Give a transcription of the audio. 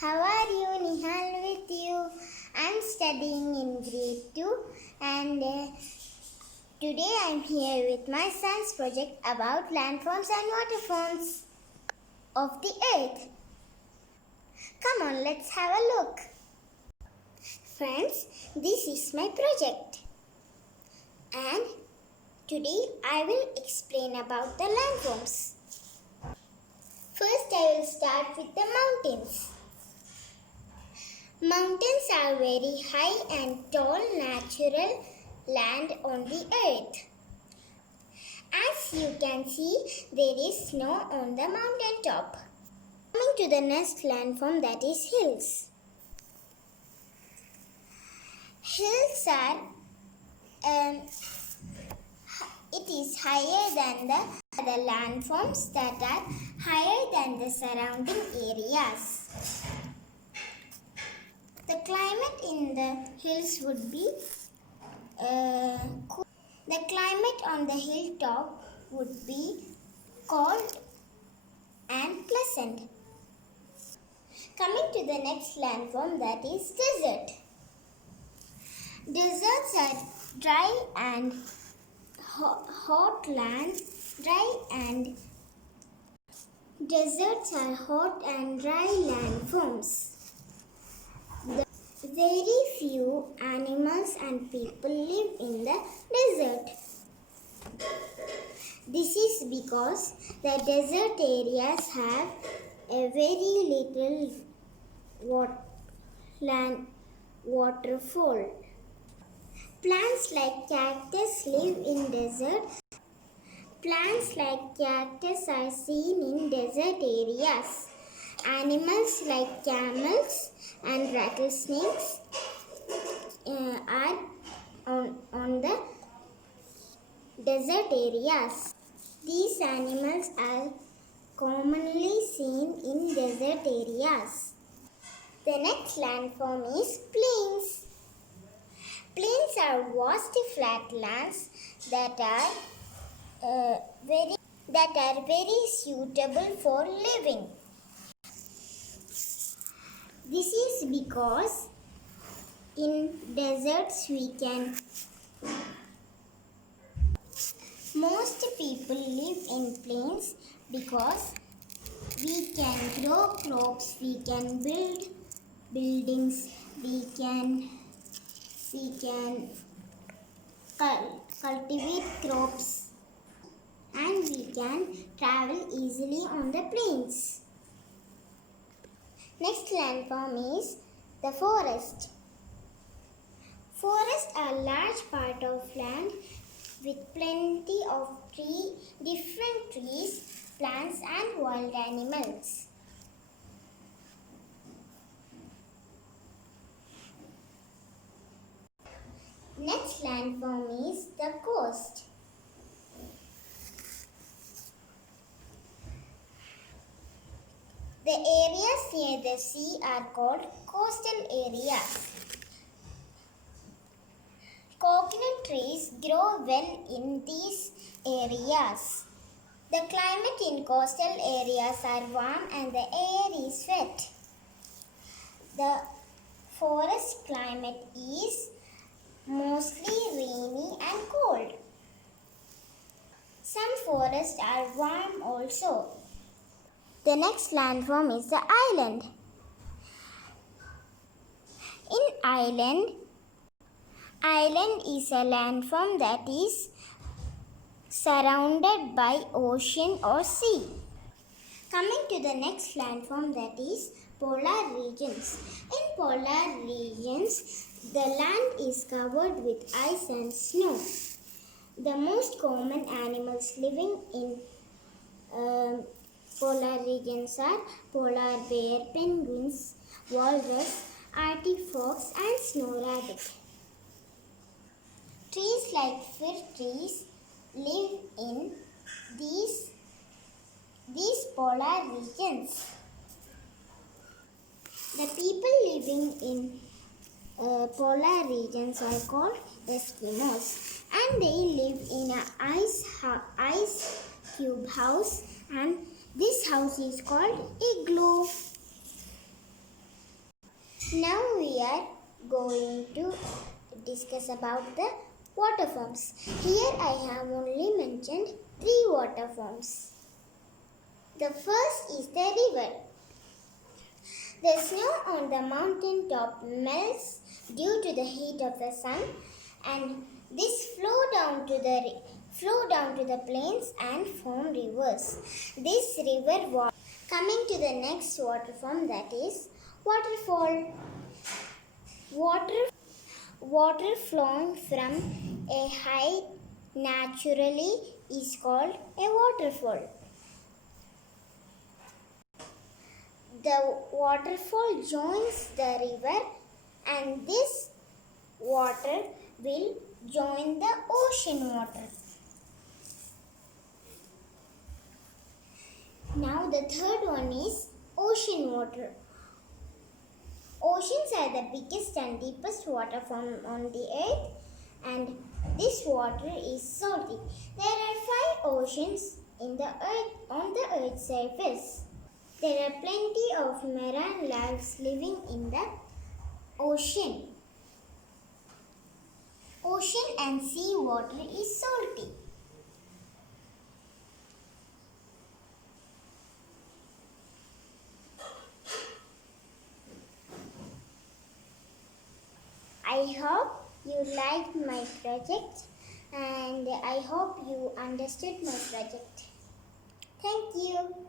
How are you? Nehal with you. I'm studying in grade 2 and today I'm here with my science project about landforms and waterforms of the earth. Come on, let's have a look. Friends, this is my project and today I will explain about the landforms. First I will start with the mountains. Mountains are very high and tall natural land on the earth. As you can see, there is snow on the mountain top. Coming to the next landform, that is hills. Hills are it is higher than the landforms that are higher than the surrounding areas. The climate in the hills would be cool. The climate on the hilltop would be cold and pleasant. Coming to the next landform, that is desert. Deserts are dry and hot land. Deserts are hot and dry landforms. Very few animals and people live in the desert. This is because the desert areas have a very little waterfall. Plants like cactus live in desert. Plants like cactus are seen in desert areas. Animals like camels and rattlesnakes are on the desert areas. These animals are commonly seen in desert areas. The next landform is plains. Plains are vast flat lands that are very suitable for living. This is because in deserts most people live in plains because we can grow crops, we can build buildings, we can cultivate crops, and we can travel easily on the plains. Next landform is the forest. Forests are a large part of land with plenty of different trees, plants and wild animals. Next landform is the coast. The areas near the sea are called coastal areas. Coconut trees grow well in these areas. The climate in coastal areas are warm and the air is wet. The forest climate is mostly rainy and cold. Some forests are warm also. The next landform is the island. Island is a landform that is surrounded by ocean or sea. Coming to the next landform, that is polar regions. In polar regions, the land is covered with ice and snow. The most common animals living in polar regions are polar bear, penguins, walrus, Arctic fox and snow rabbit. Trees like fir trees live in these polar regions. The people living in polar regions are called Eskimos, and they live in an ice cube house, and this house is called igloo. Now we are going to discuss about the waterforms. Here I have only mentioned 3 waterforms. The first is the river. The snow on the mountain top melts due to the heat of the sun, and this flow down to the plains and form rivers. This river water. Coming to the next waterform, that is waterfall. Water flowing from a height naturally is called a waterfall. The waterfall joins the river, and this water will join the ocean water. Now the third one is ocean water. Oceans are the biggest and deepest water form on the earth, and this water is salty. There are 5 oceans on the earth's surface. There are plenty of marine life living in the ocean. Ocean and sea water is salty. I hope you liked my project, and I hope you understood my project. Thank you.